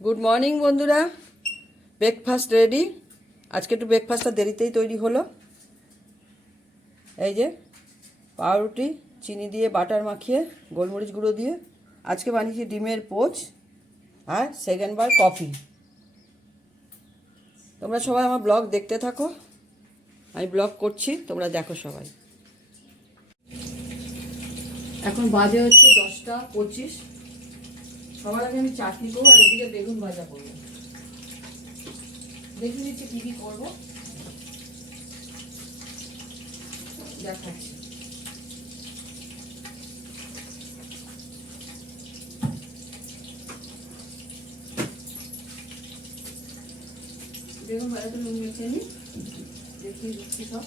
Good morning বন্ধুরা, breakfast ready. আজকে একটু ব্রেকফাস্টটা দেরিতেই তৈরি হলো। এই যে পাউরুটি চিনি দিয়ে বাটার মাখিয়ে গোলমরিচ গুঁড়ো দিয়ে আজকে বানিয়েছি ডিমের পোচ আর সেকেন্ডবার কফি। তোমরা সবাই আমার ব্লগ দেখতে থাকো, আমি ব্লগ করছি, তোমরা দেখো সবাই। এখন বাজে হচ্ছে 10:25। সবার আগে আমি চাটনি করবো আর এদিকে বেগুন ভাজা করবো। দেখে নিচ্ছি কী কী করবো, দেখাচ্ছি। বেগুন ভাজাতে নুন মেখে নিই, দেখিয়ে দিচ্ছি সব।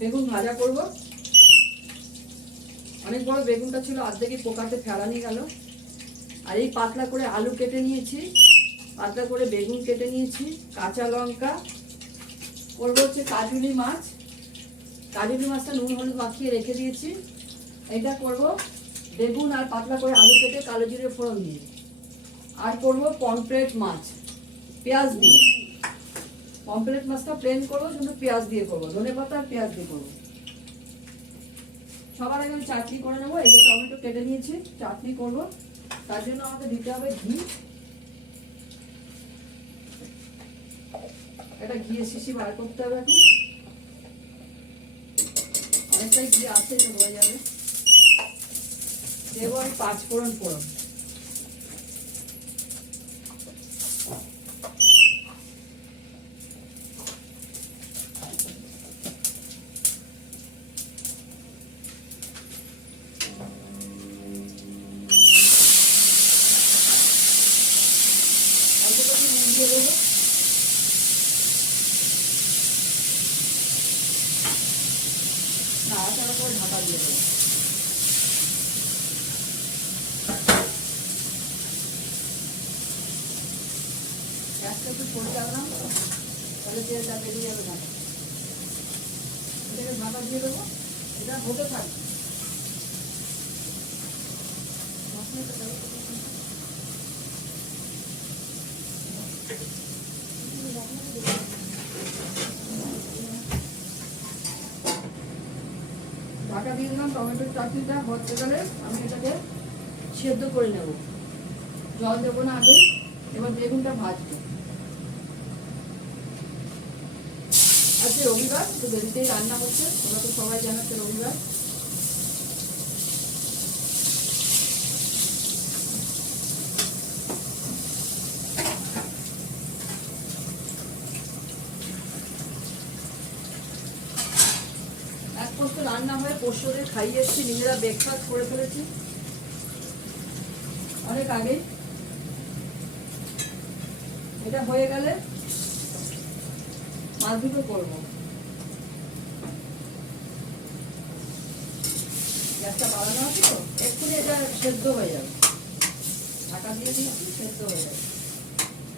বেগুন ভাজা করব। অনেক বড় বেগুনটা ছিল, অর্ধেকই পোকাতে ফেলানি গেল। আর এই পাতলা করে আলু কেটে নিয়েছি, পাতলা করে বেগুন কেটে নিয়েছি, কাঁচা লঙ্কা। করবো হচ্ছে কাজুলি মাছ। কাজুলি মাছটা নুন হলুদ মাখিয়ে রেখে দিয়েছি। এটা করব বেগুন আর পাতলা করে আলু কেটে কালো জিরে ফোড়ন দিয়ে। আর করব পমফ্রেট মাছ পেঁয়াজ দিয়ে। পমফ্রেট মাছটা প্লেন করবো, কিন্তু পেঁয়াজ দিয়ে করবো, ধনেপাতা আর পেঁয়াজ দিয়ে করবো। সবার আগে আমি চাটনি করে নেবো। এই যে টমেটো কেটে নিয়েছি, চাটনি করব। তার জন্য আমাকে দিতে হবে ঘি। এটা ঘিয়ের শিশি বার করতে হবে। এখন অনেকটাই ঘি আছে, এটা হয়ে যাবে। দেবো আমি 5 ফোড়ন। নাড়াচাড়া করে ঢাকা দিয়ে দেবো। গ্যাসটা একটু সরে রাখলাম, তাহলে তেলটা বেরিয়ে যাবে না। এটাকে ঢাকা দিয়ে দেবো, এটা হতে থাকবে। ঢাকা দিয়ে দিলাম। টমেটোর চাটনিটা হতে গেলে আমি এটাকে সেদ্ধ করে নেব, জল দেবো না আগে। এবার বেগুনটা ভাজবো। আজকে রবিবার, তো দেরিতেই রান্না হচ্ছে, তোমরা তো সবাই জানাচ্ছে রবিবার। এক পোস্ত রান্না হয়ে পোষ্যদের খাইয়ে এসেছি, নিজেরা ব্রেকফাস্ট করে ফেলেছি অনেক আগে। এটা হয়ে গেলে মাছ দুটো করবো। গ্যাসটা বাড়ানো আছে তো, এক্ষুনি এটা সেদ্ধ হয়ে যাবে। ঢাকা দিয়ে দিয়েছি, সেদ্ধ হয়ে যাবে।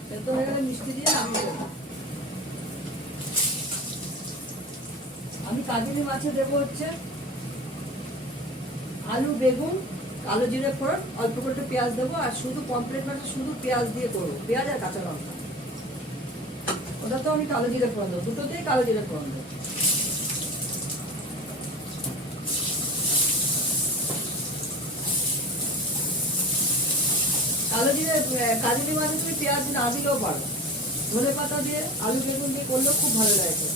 সেদ্ধ হয়ে গেলে মিষ্টি দিয়ে নামিয়ে দেবো। আমি কাজুলি মাছে দেবো হচ্ছে আলু, বেগুন, কালো জিরে ফোড়ন, অল্প করে পেঁয়াজ দেবো। আর শুধু পমফ্রেট মাছে শুধু পেঁয়াজ দিয়ে করবো, পেঁয়াজ আর কাঁচা লঙ্কা। ওটা তো আমি কালো জিরে ফোড়ন দেবো, দুটোতেই কালো জিরে ফোড়ন দেবো। কালো জিরে কাজুলি মাছে তুমি পেঁয়াজ না দিলেও পারো, ধনেপাতা দিয়ে আলু বেগুন দিয়ে করলেও খুব ভালো লাগে।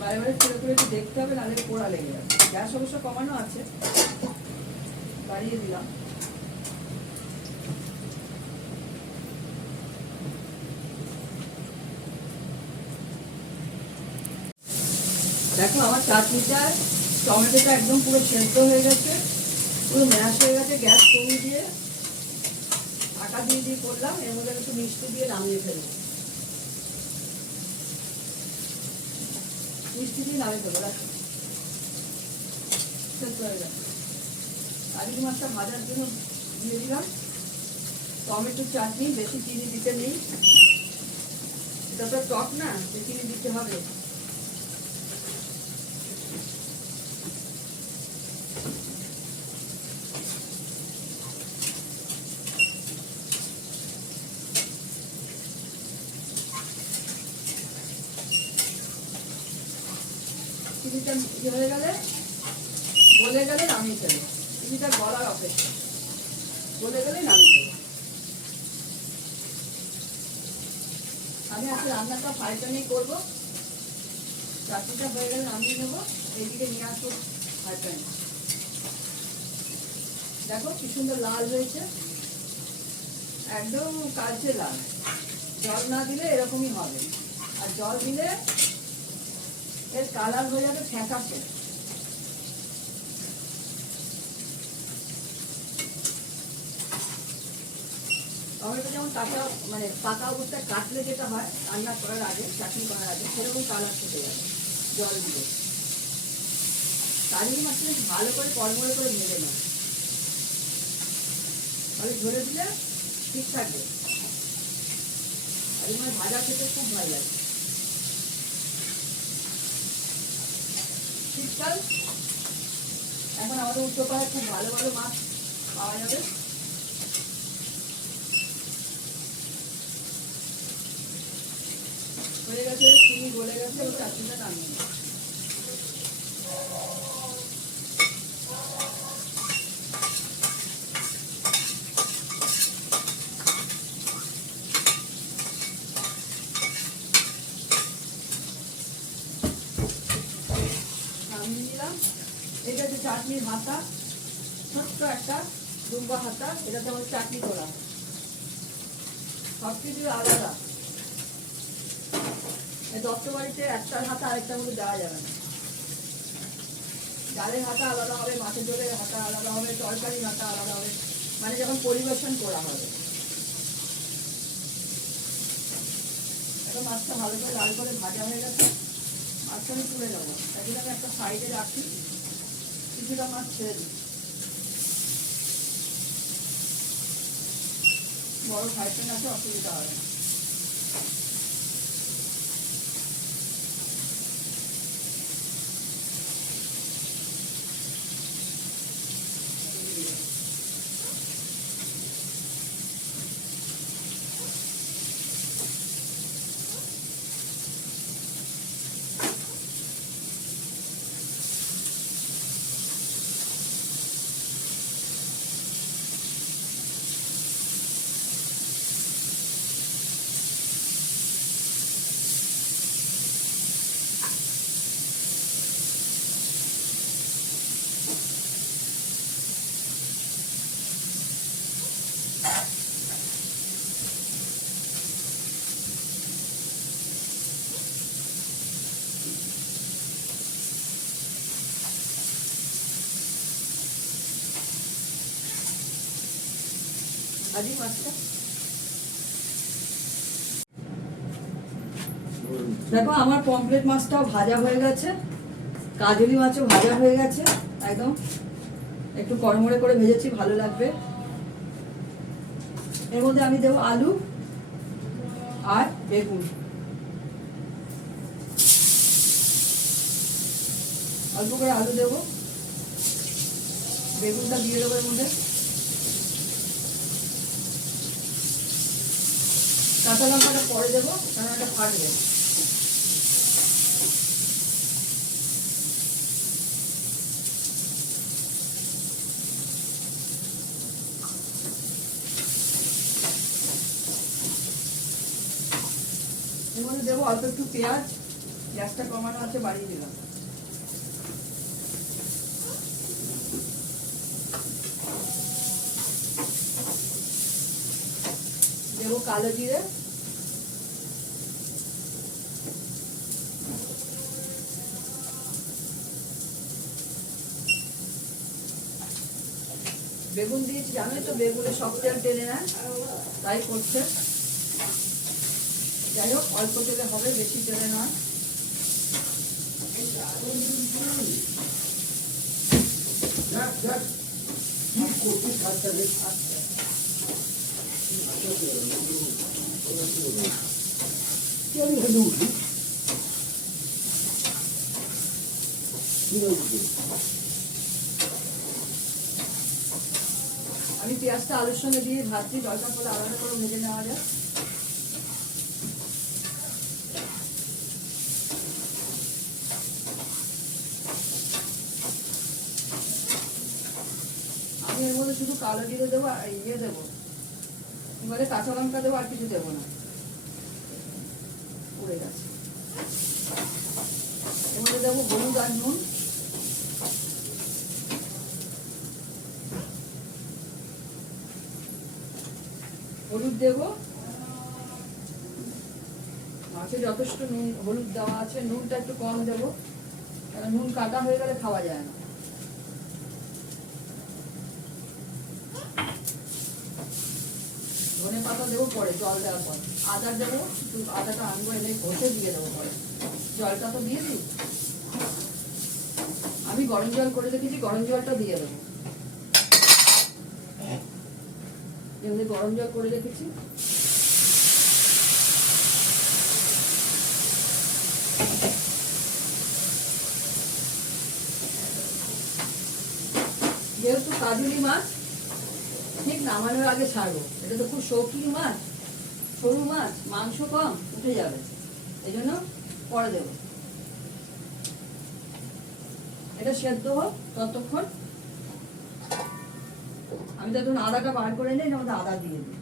বারে বারে ছেড়ে করে একটু দেখতে হবে, নাহলে পোড়া লেগে যাবে। গ্যাস অবশ্য কমানো আছে, বাড়িয়ে দিলাম। দেখো আমার চাটনিটা, টমেটোটা একদম পুরো সেদ্ধ হয়ে গেছে, পুরো ম্যাশ হয়ে গেছে। গ্যাস কমিয়ে দিয়ে ঢাকা দিয়ে দিয়ে করলাম। এর মধ্যে একটু মিষ্টি দিয়ে নামিয়ে ফেলবো। মিষ্টি দিয়ে নামিয়ে ফেলবো। শেষ হয়ে গেছে। কাজলি মাছটা ভাজার জন্য দিয়ে দিলাম টমেটো চাটনি। বেশি চিনি দিতে নেই, এটা তো টক না, চিনি দিতে হবে। চিনিটা হয়ে গেলে গলে গেলে নামিয়ে ফেলবো। চিনিটা গলার অপেক্ষা, গলে গেলে নামিয়ে ফেলবো। আমি আজকে রান্নাটা ফ্রাই প্যানেই করবো। চাটনিটা হয়ে গেলে নামিয়ে নেবো, এইদিকে নিয়ে আসবো ফ্রাই প্যান। দেখো কি সুন্দর লাল হয়েছে, একদম কালচে লাল। জল না দিলে এরকমই হবে, আর জল দিলে এর কালার হয়ে যাবে ফ্যাকাশে। টমেটো যেমন কাঁচা মানে পাকা অবস্থায় কাটলে যেটা হয় রান্না করার আগে, চাটনি করার আগে, সেরকম কালার থেকে যাবে জল দিয়ে। কাজলি মাছটা ভালো করে কড়মড়ে করে ভেজে নেয়, তাহলে ধরে দিলে ঠিক থাকবে। কাজলি মাছ ভাজা খেতে খুব ভালো লাগে। শীতকাল, এখন আমাদের উত্তর পাড়ায় খুব ভালো ভালো মাছ পাওয়া যাবে। হয়ে গেছে, চিনি গলে গেছে, ওই চাটনিটা নামিয়ে নেব। নামিয়ে নিলাম। এটা হচ্ছে চাটনির হাতা, ছোট্ট একটা ডুম্বা হাতা, এটাতে আমার চাটনি করা। সব কিছু আলাদা। দত্ত বাড়িতে একটার হাতা আরেকটার মধ্যে দেওয়া যাবে না। ডালের হাতা আলাদা হবে, মাছের ঝোলের হাতা আলাদা হবে, তরকারির হাতা আলাদা হবে, মানে যখন পরিবেশন করা হবে। এখন মাছটা ভালো করে লাল করে ভাজা হয়ে গেছে, মাছটা আমি তুলে নেবো। এখন আমি একটা সাইডে রাখি, কিছুটা মাছ ছেড়ে দিই। বড় ফ্রাই প্যান আছে, অসুবিধা হবে না। ভাজি মাছটা দেখো, আমার পমফ্রেট মাছটাও ভাজা হয়ে গেছে, কাজলি মাছও ভাজা হয়ে গেছে। একদম একটু কড়মড়ে করে ভেজেছি, ভালো লাগবে। এর মধ্যে আমি দেবো আলু আর বেগুন, অল্প করে আলু দেবো, বেগুনটা দিয়ে দেবো এর মধ্যে। কাঁচা লঙ্কাটা পরে দেবো, কারণ এটা ফাটবে। এর মধ্যে দেবো অল্প একটু পেঁয়াজ, গ্যাসটা কমানো আছে, বাড়িয়ে দিলাম। দেবো কালো জিরে, বেগুন দিয়েছি, জানোই তো বেগুনে সব তেল টেনে নেয়, তাই করছে। যাই হোক, অল্প তেলে হবে, বেশি তেলে নয়। আচ্ছা বেশ। আচ্ছা কি আমি এখানে উঠি কি বলছি আমি পেঁয়াজটা আলুর সঙ্গে দিয়ে ভাজছি, দরকার পড়লে আলাদা করে ভেজে নেওয়া যায়। আমি এর মধ্যে শুধু কালো জিরে দেবো আর ইয়ে দেবো, কি বলে, কাঁচা লঙ্কা দেবো, আর কিছু দেবো না। পড়ে গেছে। এর মধ্যে দেবো হলুদ আর নুন, হলুদ দেবো, মাছে যথেষ্ট নুন হলুদ দেওয়া আছে, নুনটা একটু কম দেবো কারণ নুন কাটা হয়ে গেলে খাওয়া যায় না। ধনে পাতা দেবো পরে জল দেওয়ার পর, আদা দেবো, একটু আদাটা আনবো এনে ঘষে দিয়ে দেবো পরে, জলটা তো দিয়ে দিই। আমি গরম জল করে রেখেছি, গরম জলটা দিয়ে দেবো, এমনি গরম জল করে রেখেছি। যেহেতু কাজুলি মাছ ঠিক নামানোর আগে ছাড়বো, এটা তো খুব শৌখিন মাছ, সরু মাছ, মাংস কম, উঠে যাবে, এই জন্য পরে দেবো। এটা সেদ্ধ হোক ততক্ষণ আমি তো এখন আদাটা বার করে নিই, এর মধ্যে আদা দিয়ে দিই।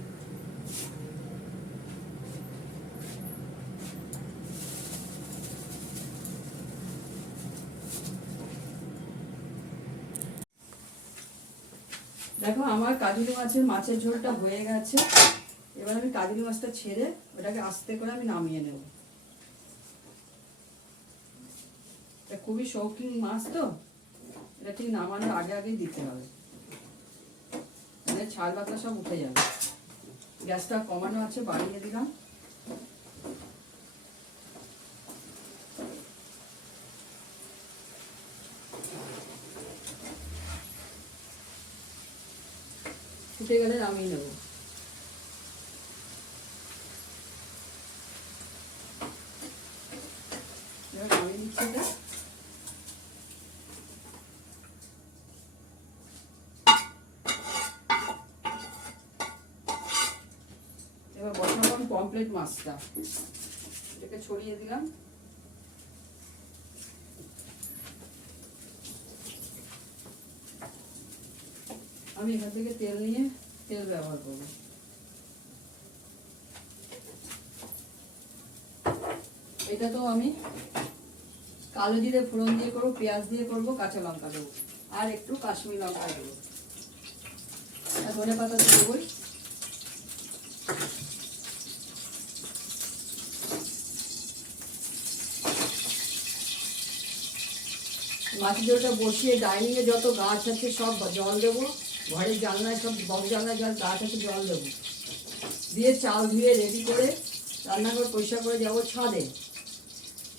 দেখো আমার কাজুলি মাছের ঝোলটা হয়ে গেছে। এবার আমি কাজুলি মাছটা ছেড়ে ওটাকে আস্তে করে আমি নামিয়ে নেব। এটা খুবই শৌখিন মাছ তো, এটা ঠিক নামানোর আগে আগেই দিতে হবে, মানে ছাল পাতা সব উঠে যাবে। গ্যাসটা কমানো আছে, বাড়িয়ে দিলাম। ফুটে গেলে নামিয়ে নেব। এবার নামিয়ে দিচ্ছি এটা। এবার বসাবো পমফ্রেট মাছটা, এটাকে ছড়িয়ে দিলাম। আমি এখান থেকে তেল নিয়ে তেল ব্যবহার করব। এটা তো আমি কালো জিরে ফোড়ন দিয়ে করবো, পেঁয়াজ দিয়ে করবো, কাঁচা লঙ্কা দেবো, আর একটু কাশ্মীরি লঙ্কা দেবো, আর ধনে পাতা তো দেবোই। মাছের ঝোলটা বসিয়ে ডাইনিংয়ে যত গাছ আছে সব জল দেবো, ঘরের জানলায় সব বক জানলায় যা গাছ আছে জল দেবো, দিয়ে চাল ধুয়ে রেডি করে রান্নাঘর পরিষ্কার করে যাবো ছাদে।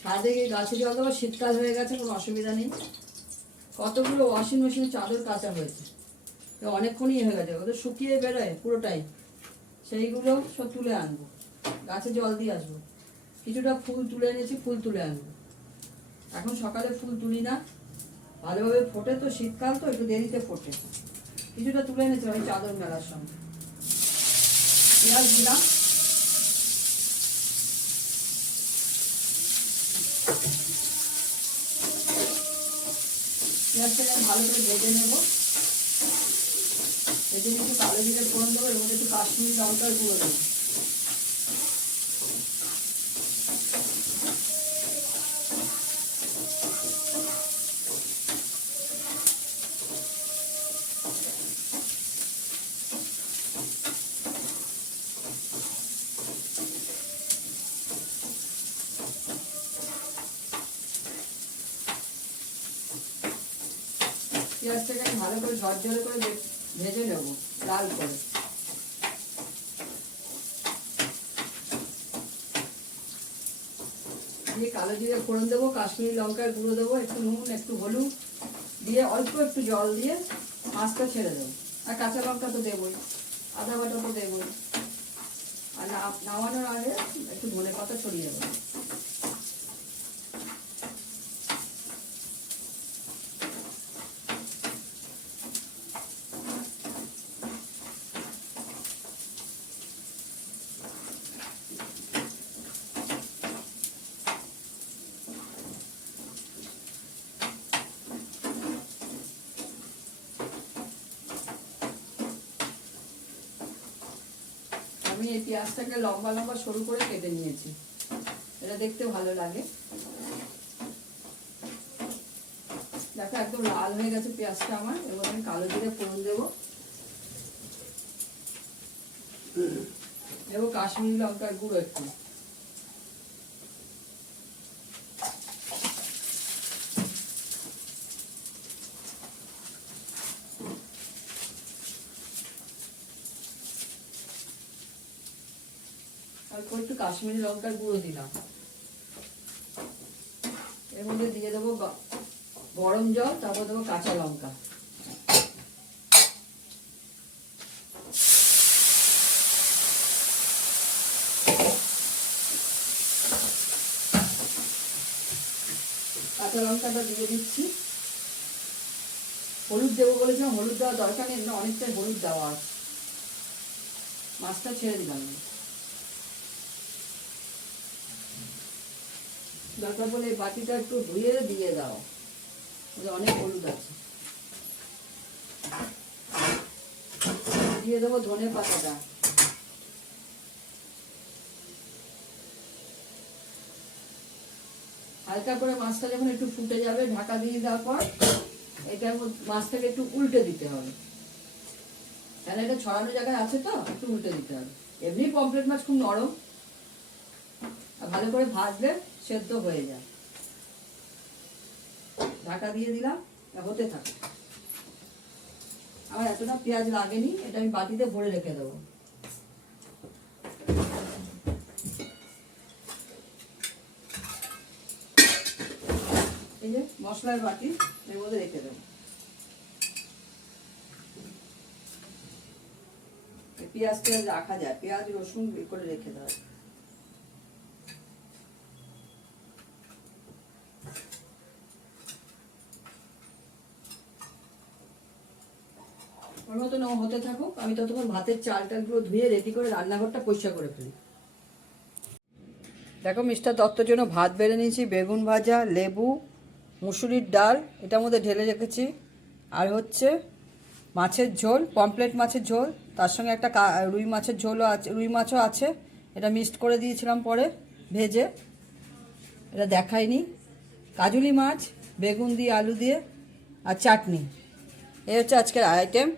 ছাদে গিয়ে গাছে জল দেবো, শীতকাল হয়ে গেছে, কোনো অসুবিধা নেই। কতগুলো ওয়াশিং মেশিনে চাদর কাচা হয়েছে, অনেকক্ষণই হয়ে গেছে, ওদের শুকিয়ে বেরোয় পুরোটাই, সেইগুলো সব তুলে আনবো, গাছে জল দিয়ে আসবো। কিছুটা ফুল তুলে এনেছি, ফুল তুলে আনবো। এখন সকালে ফুল তুলি না, ভালোভাবে ফোটে তো, শীতকাল তো একটু দেরিতে ফোটে। কিছুটা তুলে এনেছি ওই চাদর মেলার সঙ্গে। পেঁয়াজ দিলাম, পেঁয়াজটাকে ভালো করে ভেজে নেবো। ভেজে নিয়ে একটু কালো জিরে ফোড়ন দেবো, এর মধ্যে একটু কাশ্মীরি লঙ্কার গুঁড়ো দেবো। পেঁয়াজটাকে আমি ভালো করে ঝরঝরে করে ভেজে নেব, লাল করে। দিয়ে কালো জিরে ফোড়ন দেবো, কাশ্মীরি লঙ্কার গুঁড়ো দেবো, একটু নুন, একটু হলুদ দিয়ে অল্প একটু জল দিয়ে মাছটা ছেড়ে দেবো। আর কাঁচা লঙ্কা তো দেবই, আদা বাটা তো দেবই। আর নামানোর আগে একটু ধনে পাতা ছড়িয়ে দেবো। আমি এই পেঁয়াজটাকে লম্বা লম্বা সরু করে কেটে নিয়েছি, এটা দেখতে ভালো লাগে। দেখো একদম লাল হয়ে গেছে পেঁয়াজটা আমার। এবার আমি কালো জিরে ফোড়ন দেবো, দেবো কাশ্মীরি লঙ্কার গুঁড়ো একটু, তারপর একটু কাশ্মীরি লঙ্কার গুঁড়ো দিলাম। এর মধ্যে দিয়ে দেবো গরম জল, তারপর দেবো কাঁচা লঙ্কা। কাঁচা লঙ্কাটা দিয়ে দিচ্ছি। হলুদ দেবো বলেছিলাম, হলুদ দেওয়ার দরকার নেই, অনেকটাই হলুদ দেওয়া আছে। মাছটা ছেড়ে দিলাম, দরকার বলে এই বাটিটা একটু ধুয়ে দিয়ে দাও, অনেক হলুদ আছে। দিয়ে দেবো ধনে পাতাটা, হালকা করে মাছটা যখন একটু ফুটে যাবে ঢাকা দিয়ে দেওয়ার পর এটার মাছটাকে একটু উল্টে দিতে হবে, কেন এটা ছড়ানো জায়গায় আছে তো একটু উল্টে দিতে হবে। এমনি পমফ্রেট মাছ খুব নরম, আর ভালো করে ভাজলে সেদ্ধ হয়ে যায়। ঢাকা দিয়ে দিলাম, হতে থাকে। আমার এতটা পেঁয়াজ লাগেনি, এটা আমি বাটিতে ভরে রেখে দেবো। এই যে মশলার বাটি, এর মধ্যে রেখে দেবো। পেঁয়াজটা রাখা যায়, পেঁয়াজ রসুন করে রেখে দেওয়া। ওর মতন হতে থাকুক, আমি ততক্ষণ ভাতের চালটাগুলো ধুয়ে রেডি করে রান্নাঘরটা পরিষ্কার করে ফেলি। দেখো মিস্টার দত্তর জন্য ভাত বেড়ে নিয়েছি, বেগুন ভাজা, লেবু, মুসুরির ডাল এটার মধ্যে ঢেলে রেখেছি, আর হচ্ছে মাছের ঝোল, পমফ্রেট মাছের ঝোল, তার সঙ্গে একটা রুই মাছের ঝোলও আছে, রুই মাছও আছে, এটা মিক্সড করে দিয়েছিলাম পরে ভেজে, এটা দেখাইনি। কাজুলি মাছ, বেগুন দিয়ে আলু দিয়ে, আর চাটনি। এই হচ্ছে আজকের আইটেম।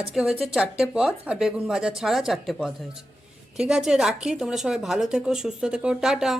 আজকে হয়েছে 4টে পদ, আর বেগুন ভাজা ছাড়া 4টে পদ হয়েছে। ঠিক আছে, রাখি। তোমরা সবাই ভালো থেকো, সুস্থ থেকো, টাটা।